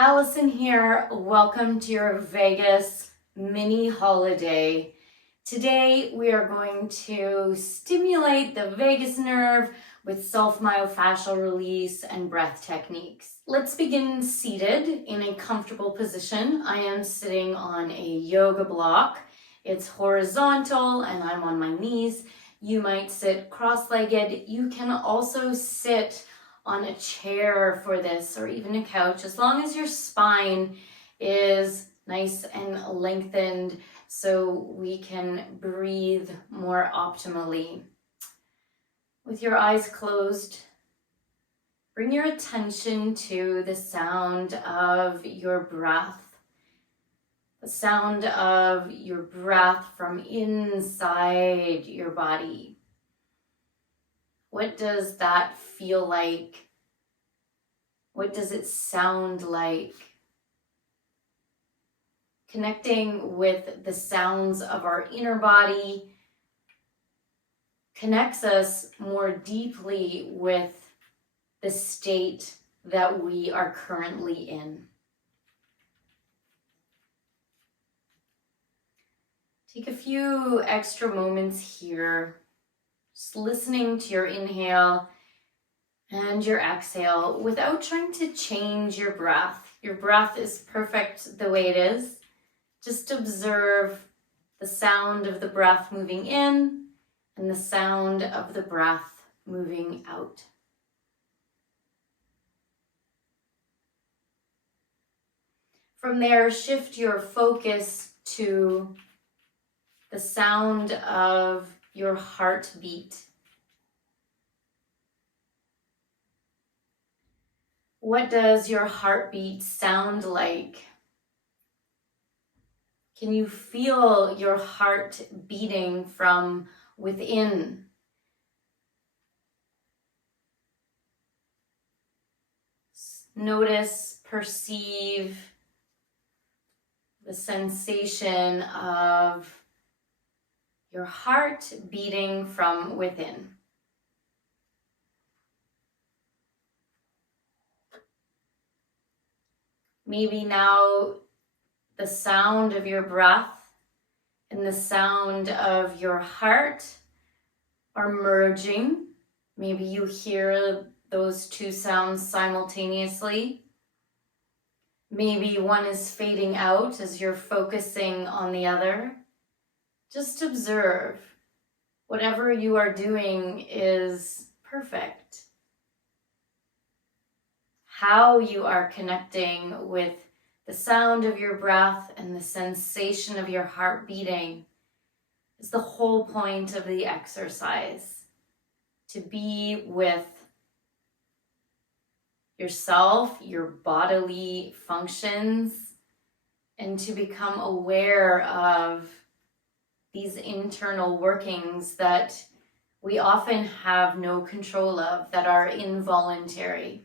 Alyson here. Welcome to your Vegas mini holiday. Today we are going to stimulate the vagus nerve with self-myofascial release and breath techniques. Let's begin seated in a comfortable position. I am sitting on a yoga block. It's horizontal and I'm on my knees. You might sit cross-legged. You can also sit on a chair for this, or even a couch, as long as your spine is nice and lengthened so we can breathe more optimally. With your eyes closed, bring your attention to the sound of your breath. The sound of your breath from inside your body. What does that feel like? What does it sound like? Connecting with the sounds of our inner body connects us more deeply with the state that we are currently in. Take a few extra moments here, just listening to your inhale and your exhale without trying to change your breath. Your breath is perfect the way it is. Just observe the sound of the breath moving in and the sound of the breath moving out. From there, shift your focus to the sound of your heartbeat. What does your heartbeat sound like? Can you feel your heart beating from within? Notice, perceive the sensation of your heart beating from within. Maybe now the sound of your breath and the sound of your heart are merging. Maybe you hear those two sounds simultaneously. Maybe one is fading out as you're focusing on the other. Just observe. Whatever you are doing is perfect. How you are connecting with the sound of your breath and the sensation of your heart beating is the whole point of the exercise. To be with yourself, your bodily functions, and to become aware of these internal workings that we often have no control of, that are involuntary.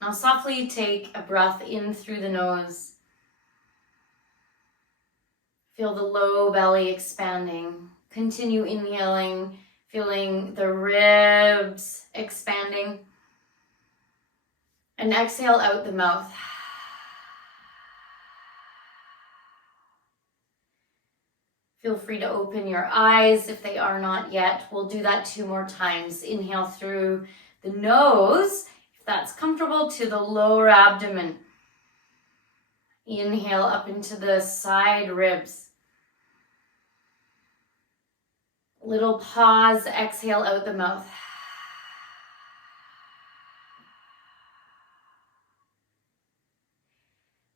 Now softly take a breath in through the nose. Feel the low belly expanding. Continue inhaling, feeling the ribs expanding. And exhale out the mouth. Feel free to open your eyes if they are not yet. We'll do that 2 more times. Inhale through the nose, if that's comfortable, to the lower abdomen. Inhale up into the side ribs. Little pause, exhale out the mouth.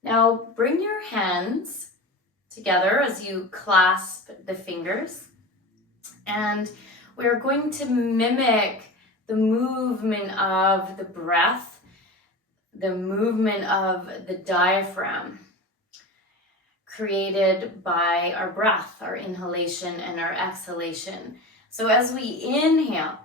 Now bring your hands together as you clasp the fingers, and we're going to mimic the movement of the breath, the movement of the diaphragm created by our breath, our inhalation and our exhalation. So as we inhale,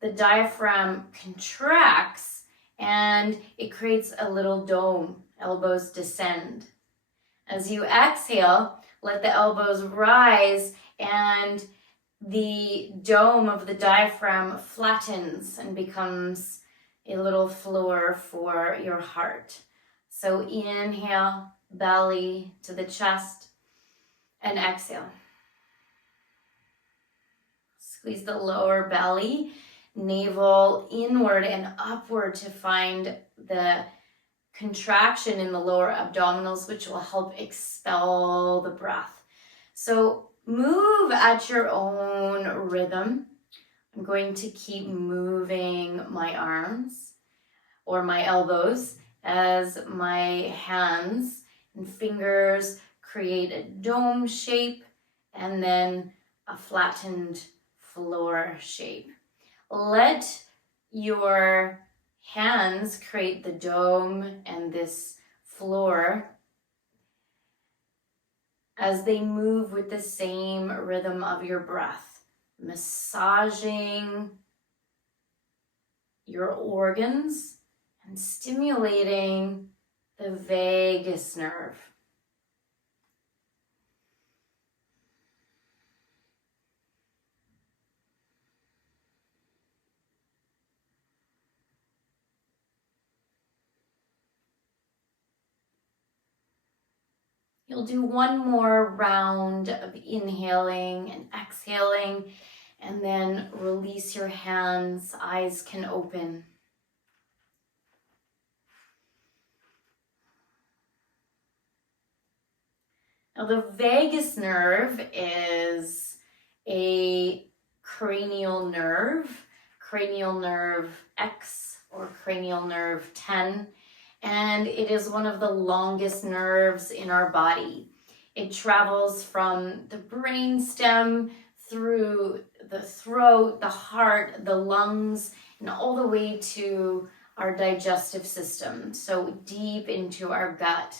the diaphragm contracts and it creates a little dome. Elbows descend. As you exhale, let the elbows rise and the dome of the diaphragm flattens and becomes a little floor for your heart. So inhale, belly to the chest, and exhale. Squeeze the lower belly, navel inward and upward to find the contraction in the lower abdominals, which will help expel the breath. So move at your own rhythm. I'm going to keep moving my arms or my elbows as my hands and fingers create a dome shape and then a flattened floor shape. Let your hands create the dome and this floor as they move with the same rhythm of your breath, massaging your organs and stimulating the vagus nerve. You'll do one more round of inhaling and exhaling, and then release your hands, eyes can open. Now the vagus nerve is a cranial nerve X or cranial nerve 10. And it is one of the longest nerves in our body. It travels from the brainstem through the throat, the heart, the lungs, and all the way to our digestive system, so deep into our gut.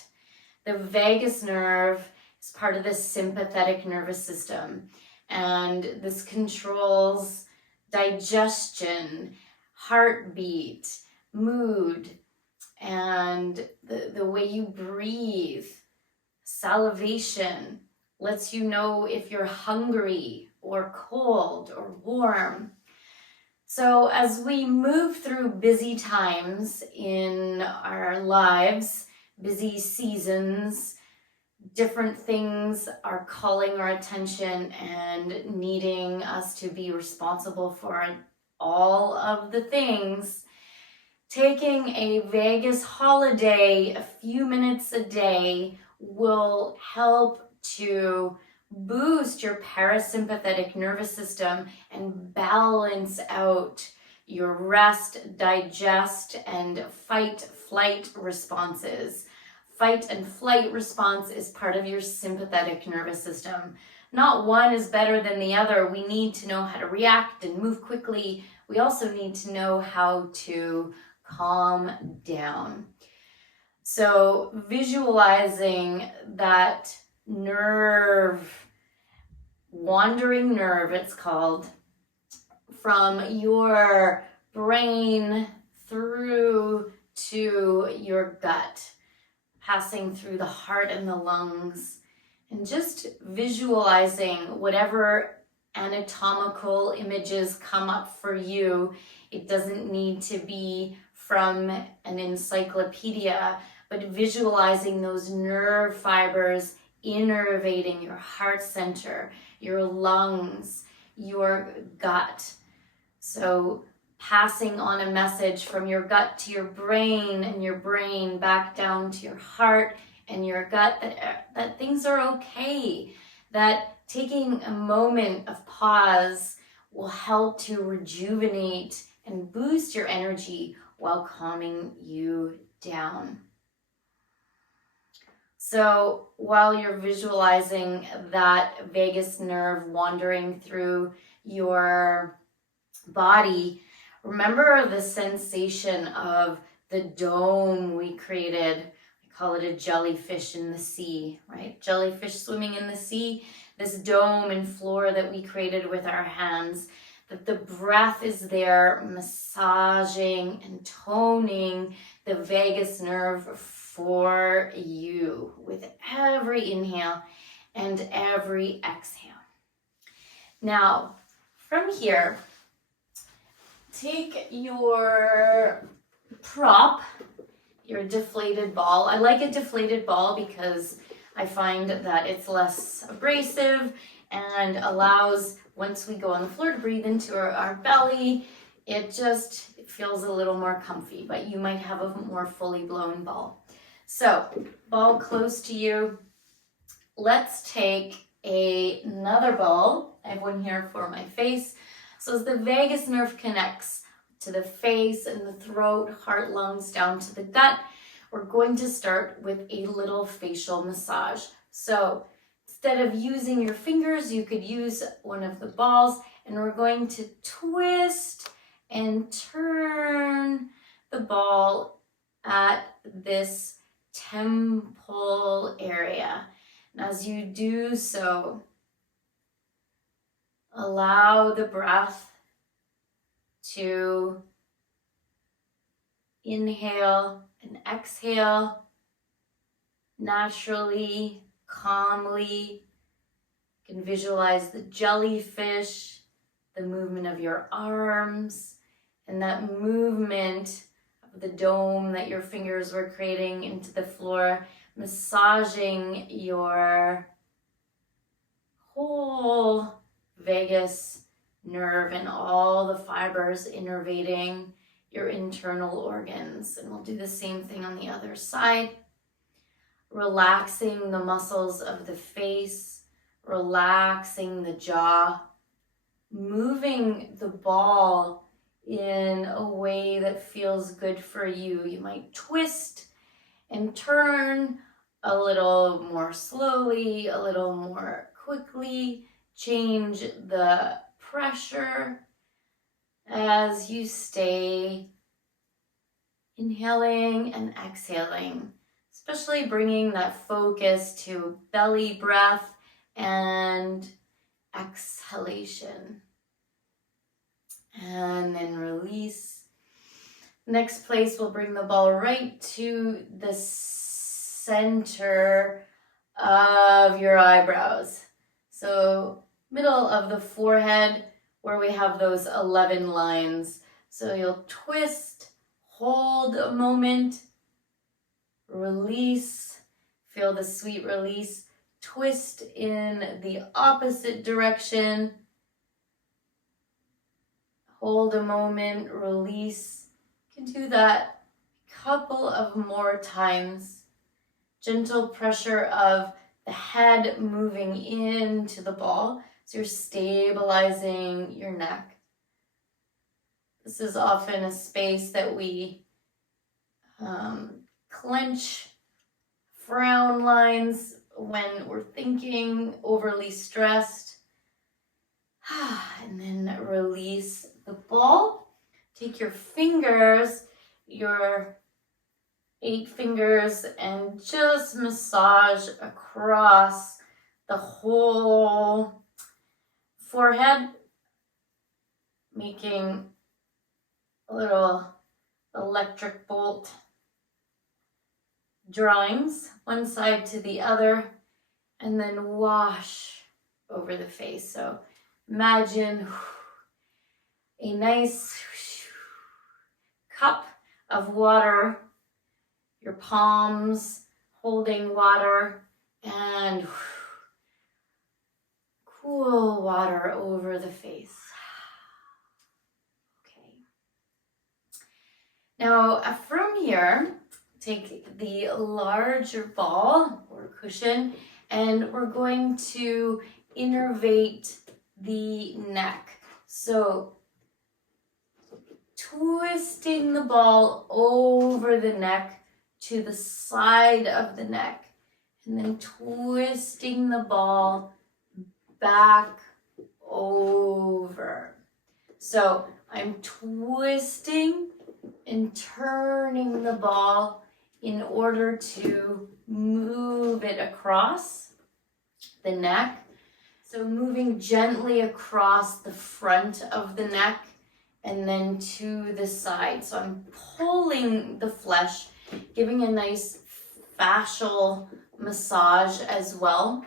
The vagus nerve is part of the sympathetic nervous system, and this controls digestion, heartbeat, mood, and the way you breathe. Salivation lets you know if you're hungry or cold or warm. So as we move through busy times in our lives, busy seasons, different things are calling our attention and needing us to be responsible for all of the things. Taking a vagus holiday, a few minutes a day, will help to boost your parasympathetic nervous system and balance out your rest, digest, and fight-flight responses. Fight and flight response is part of your sympathetic nervous system. Not one is better than the other. We need to know how to react and move quickly. We also need to know how to calm down. So visualizing that nerve, wandering nerve it's called, from your brain through to your gut, passing through the heart and the lungs, and just visualizing whatever anatomical images come up for you. It doesn't need to be from an encyclopedia, but visualizing those nerve fibers innervating your heart center, your lungs, your gut. So passing on a message from your gut to your brain and your brain back down to your heart and your gut that things are okay, that taking a moment of pause will help to rejuvenate and boost your energy while calming you down. So while you're visualizing that vagus nerve wandering through your body, remember the sensation of the dome we created. I call it a jellyfish in the sea, right? Jellyfish swimming in the sea. This dome and floor that we created with our hands, that the breath is there massaging and toning the vagus nerve for you with every inhale and every exhale. Now, from here, take your prop, your deflated ball. I like a deflated ball because I find that it's less abrasive and allows, once we go on the floor, to breathe into our belly. It feels a little more comfy, but you might have a more fully blown ball. So, ball close to you. Let's take another ball. I have one here for my face. So as the vagus nerve connects to the face and the throat, heart, lungs, down to the gut, we're going to start with a little facial massage. So instead of using your fingers, you could use one of the balls, and we're going to twist and turn the ball at this temple area. And as you do so, allow the breath to inhale and exhale naturally, calmly. You can visualize the jellyfish, the movement of your arms, and that movement of the dome that your fingers were creating into the floor, massaging your whole vagus nerve and all the fibers innervating your internal organs. And we'll do the same thing on the other side. Relaxing the muscles of the face, relaxing the jaw, moving the ball in a way that feels good for you. You might twist and turn a little more slowly, a little more quickly. Change the pressure as you stay inhaling and exhaling, especially bringing that focus to belly breath and exhalation. And then release. Next place, we'll bring the ball right to the center of your eyebrows. So middle of the forehead where we have those 11 lines. So you'll twist, hold a moment, release, feel the sweet release, twist in the opposite direction, hold a moment, release. You can do that a couple of more times. Gentle pressure of the head moving into the ball, so you're stabilizing your neck. This is often a space that we clench frown lines when we're thinking, overly stressed. And then release the ball. Take your fingers, your 8 fingers, and just massage across the whole forehead, making a little electric bolt drawings one side to the other, and then wash over the face. So imagine a nice cup of water, your palms holding water, and cool water over the face. Okay. Now from here, take the larger ball or cushion, and we're going to innervate the neck. So twisting the ball over the neck to the side of the neck, and then twisting the ball back over. So I'm twisting and turning the ball in order to move it across the neck. So moving gently across the front of the neck and then to the side. So I'm pulling the flesh, giving a nice fascial massage as well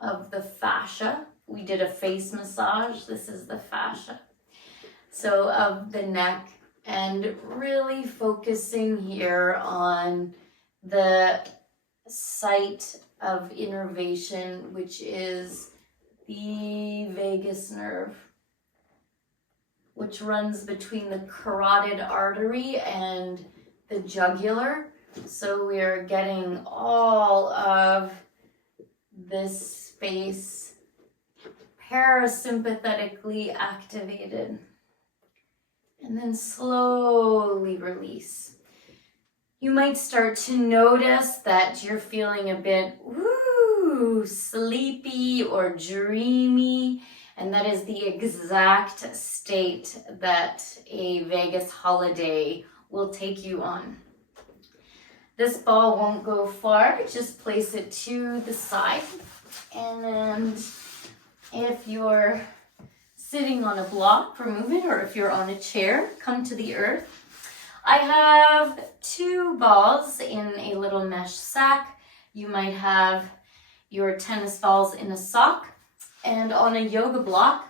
of the fascia. We did a face massage. This is the fascia. so of the neck, and really focusing here on the site of innervation, which is the vagus nerve, which runs between the carotid artery and the jugular. So we are getting all of this space parasympathetically activated. And then slowly release. You might start to notice that you're feeling a bit sleepy or dreamy, and that is the exact state that a vagus holiday will take you on. This ball won't go far, just place it to the side. And if you're sitting on a block, remove it, or if you're on a chair, come to the earth. I have 2 balls in a little mesh sack. You might have your tennis balls in a sock. And on a yoga block,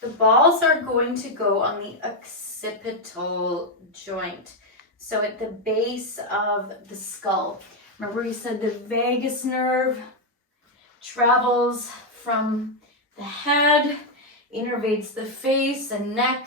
the balls are going to go on the occipital joint. So at the base of the skull. Remember we said the vagus nerve travels from the head, innervates the face and neck.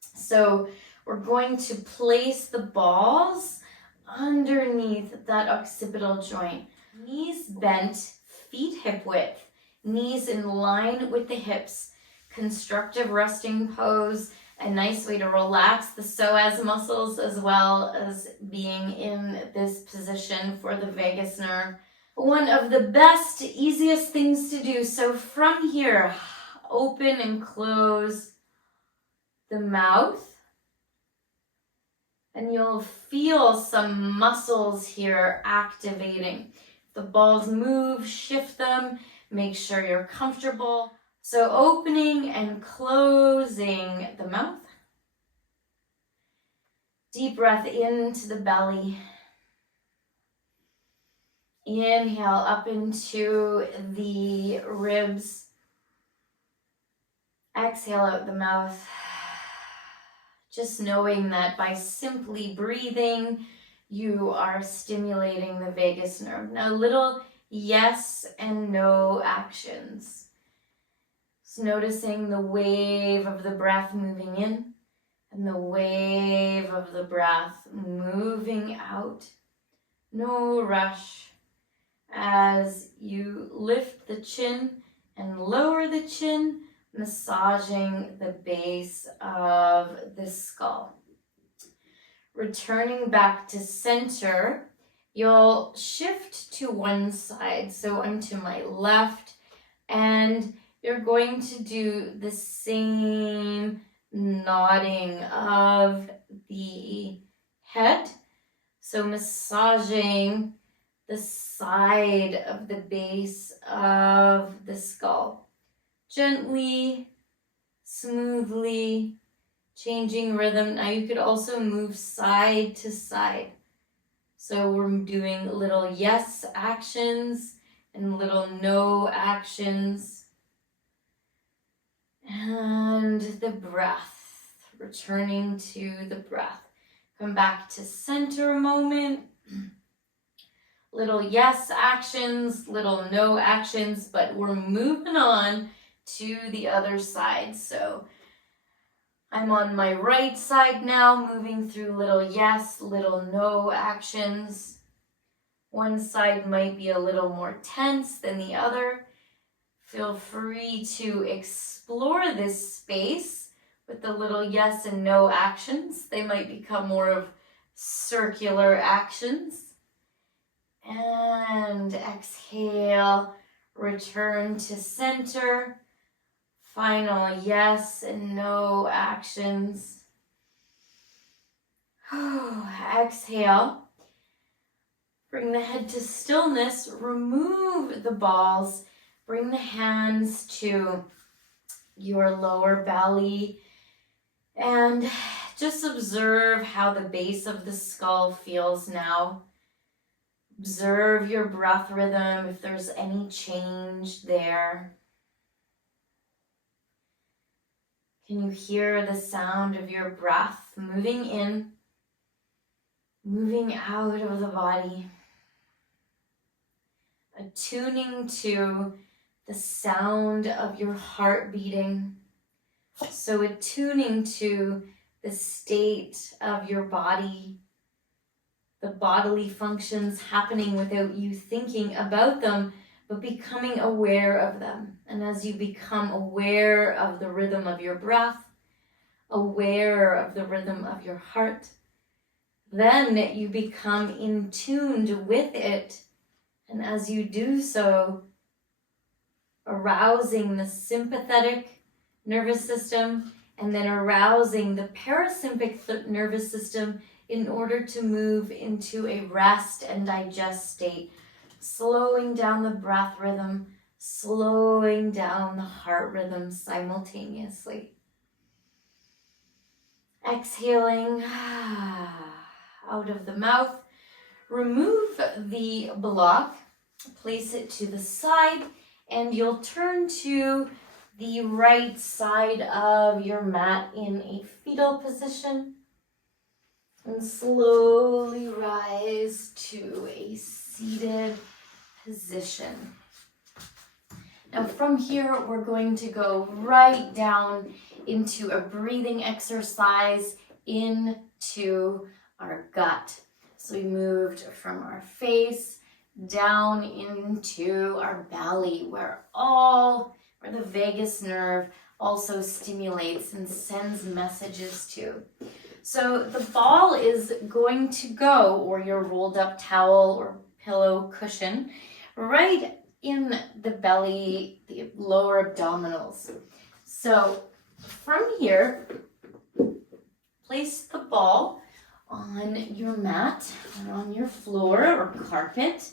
So we're going to place the balls underneath that occipital joint. Knees bent, feet hip width, knees in line with the hips. Constructive resting pose, a nice way to relax the psoas muscles as well as being in this position for the vagus nerve. One of the best, easiest things to do. So from here, open and close the mouth. And you'll feel some muscles here activating. The balls move, shift them, make sure you're comfortable. So opening and closing the mouth. Deep breath into the belly. Inhale up into the ribs. Exhale out the mouth. Just knowing that by simply breathing, you are stimulating the vagus nerve. Now, little yes and no actions. Just noticing the wave of the breath moving in and the wave of the breath moving out. No rush as you lift the chin and lower the chin, massaging the base of the skull. Returning back to center, you'll shift to one side. So I'm to my left, and you're going to do the same nodding of the head. So massaging the side of the base of the skull. Gently, smoothly, changing rhythm. Now you could also move side to side. So we're doing little yes actions and little no actions. And the breath, returning to the breath. Come back to center a moment. Little yes actions, little no actions, but we're moving on to the other side. So I'm on my right side now, moving through little yes, little no actions. One side might be a little more tense than the other. Feel free to explore this space with the little yes and no actions. They might become more of circular actions. And exhale, return to center. Final yes and no actions. Exhale. Bring the head to stillness. Remove the balls. Bring the hands to your lower belly. And just observe how the base of the skull feels now. Observe your breath rhythm, if there's any change there. Can you hear the sound of your breath moving in, moving out of the body? Attuning to the sound of your heart beating. So attuning to the state of your body, the bodily functions happening without you thinking about them, but becoming aware of them. And as you become aware of the rhythm of your breath, aware of the rhythm of your heart, then you become in tune with it. And as you do so, arousing the sympathetic nervous system and then arousing the parasympathetic nervous system in order to move into a rest and digest state, slowing down the breath rhythm, slowing down the heart rhythm simultaneously. Exhaling out of the mouth, remove the block, place it to the side, and you'll turn to the right side of your mat in a fetal position and slowly rise to a seated position. Now from here, we're going to go right down into a breathing exercise into our gut. So we moved from our face down into our belly, where the vagus nerve also stimulates and sends messages to. So the ball is going to go, or your rolled up towel or pillow cushion, right in the belly, the lower abdominals. So from here, place the ball on your mat or on your floor or carpet.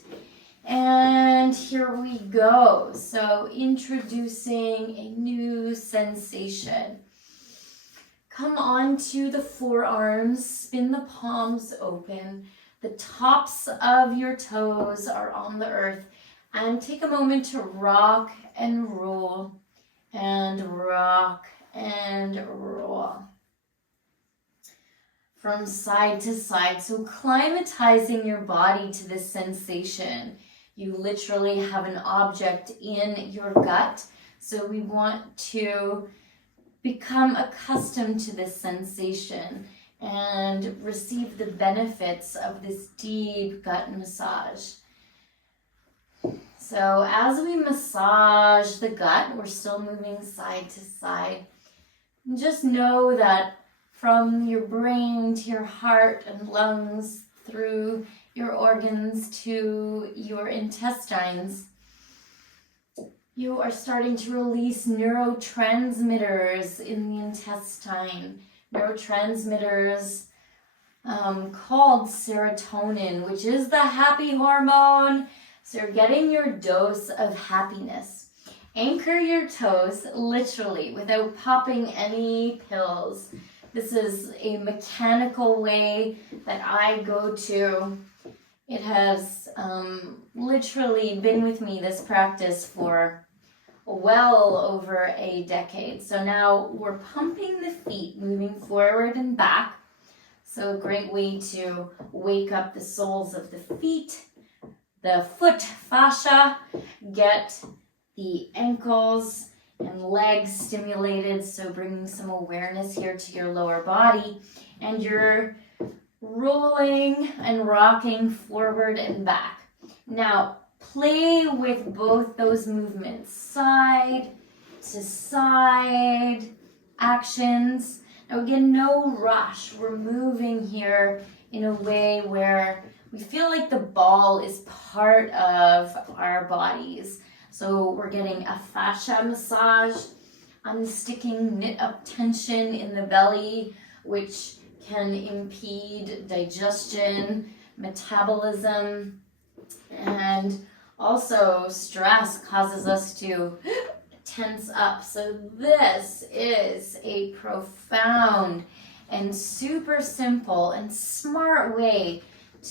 And here we go. So introducing a new sensation. Come onto the forearms, spin the palms open. The tops of your toes are on the earth. And take a moment to rock and roll and rock and roll from side to side. So climatizing your body to this sensation. You literally have an object in your gut. So we want to become accustomed to this sensation and receive the benefits of this deep gut massage. So as we massage the gut, we're still moving side to side. And just know that from your brain to your heart and lungs, through your organs to your intestines, you are starting to release neurotransmitters in the intestine. Neurotransmitters called serotonin, which is the happy hormone. So you're getting your dose of happiness. Anchor your toes, literally, without popping any pills. This is a mechanical way that I go to. It has literally been with me, this practice, for well over a decade. So now we're pumping the feet, moving forward and back. So a great way to wake up the soles of the feet, the foot fascia, get the ankles and legs stimulated, so bringing some awareness here to your lower body, and you're rolling and rocking forward and back. Now, play with both those movements, side to side actions. Now again, no rush. We're moving here in a way where we feel like the ball is part of our bodies. So we're getting a fascia massage, unsticking knit up tension in the belly, which can impede digestion, metabolism, and also stress causes us to tense up. So this is a profound and super simple and smart way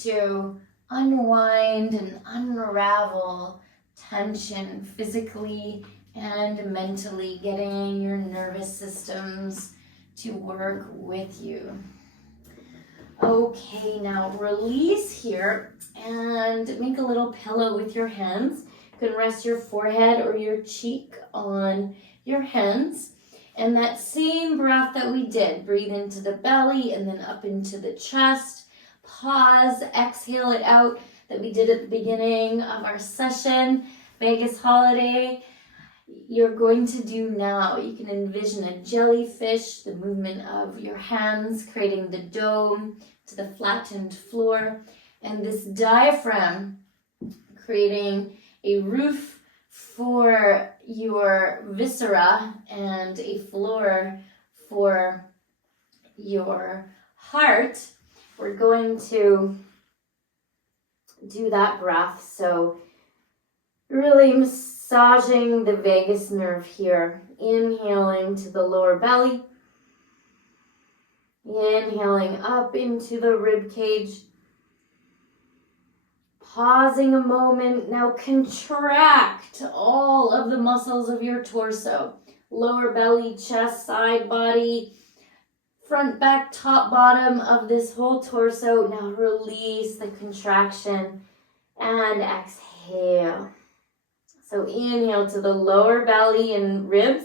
to unwind and unravel tension physically and mentally getting your nervous systems to work with you. Okay, now release here and make a little pillow with your hands. You can rest your forehead or your cheek on your hands. And that same breath that we did, breathe into the belly and then up into the chest. Pause, exhale it out that we did at the beginning of our session, Vegas holiday. You're going to do now. You can envision a jellyfish, the movement of your hands, creating the dome to the flattened floor, and this diaphragm creating a roof for your viscera and a floor for your heart. We're going to do that breath. So really massaging the vagus nerve here. Inhaling to the lower belly. Inhaling up into the rib cage. Pausing a moment. Now contract all of the muscles of your torso. Lower belly, chest, side, body, front, back, top, bottom of this whole torso. Now release the contraction and exhale. So inhale to the lower belly and ribs.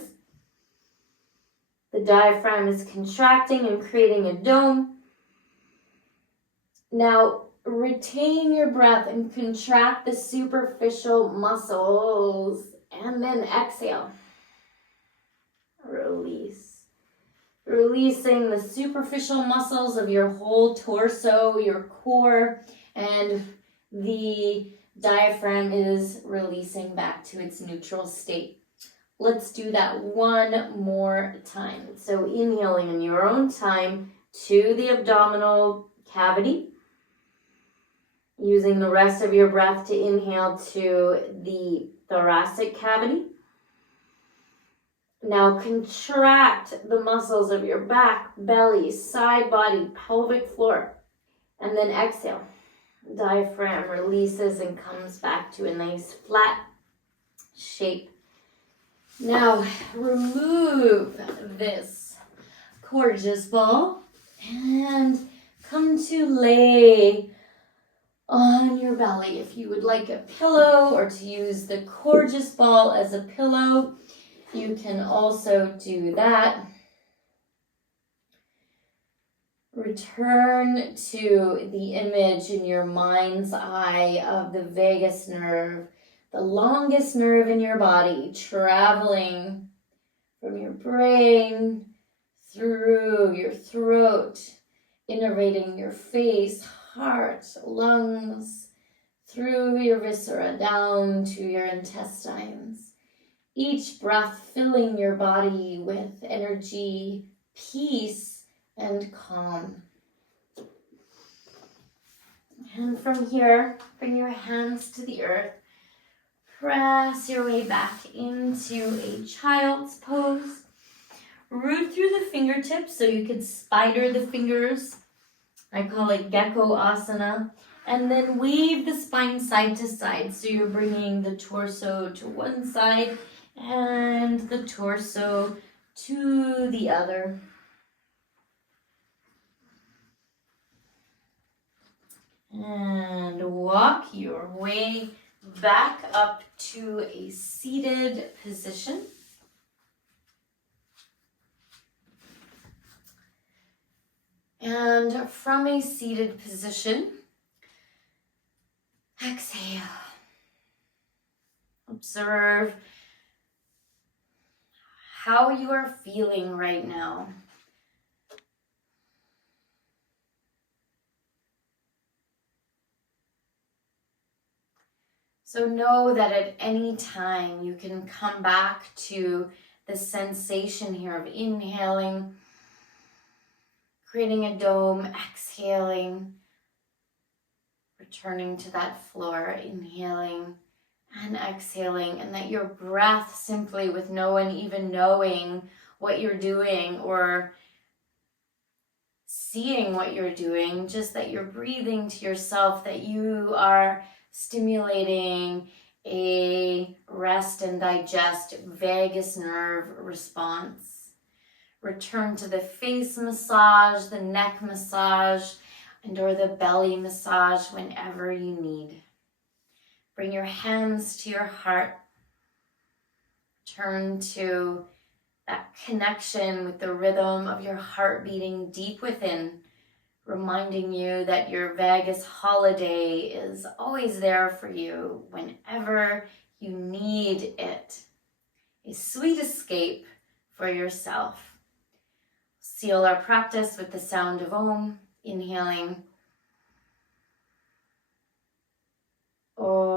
The diaphragm is contracting and creating a dome. Now retain your breath and contract the superficial muscles. And then exhale. Release. Releasing the superficial muscles of your whole torso, your core, and the diaphragm is releasing back to its neutral state. Let's do that one more time. So inhaling in your own time to the abdominal cavity. Using the rest of your breath to inhale to the thoracic cavity. Now contract the muscles of your back, belly, side body, pelvic floor. And then exhale. Diaphragm releases and comes back to a nice flat shape. Now remove this gorgeous ball and come to lay on your belly. If you would like a pillow or to use the gorgeous ball as a pillow, you can also do that. Return to the image in your mind's eye of the vagus nerve, the longest nerve in your body, traveling from your brain through your throat, innervating your face, heart, lungs, through your viscera, down to your intestines. Each breath filling your body with energy, peace, and calm. And from here, bring your hands to the earth. Press your way back into a child's pose. Root through the fingertips so you could spider the fingers. I call it gecko asana. And then wave the spine side to side. So you're bringing the torso to one side and the torso to the other. And walk your way back up to a seated position. And from a seated position, exhale. Observe how you are feeling right now. So know that at any time you can come back to the sensation here of inhaling, creating a dome, exhaling, returning to that floor, inhaling and exhaling, and that your breath simply, with no one even knowing what you're doing or seeing what you're doing, just that you're breathing to yourself, that you are stimulating a rest and digest vagus nerve response. Return to the face massage, the neck massage, and or the belly massage whenever you need. Bring your hands to your heart. Turn to that connection with the rhythm of your heart beating deep within, reminding you that your vagus holiday is always there for you whenever you need it. A sweet escape for yourself. Seal our practice with the sound of Om, inhaling. Om.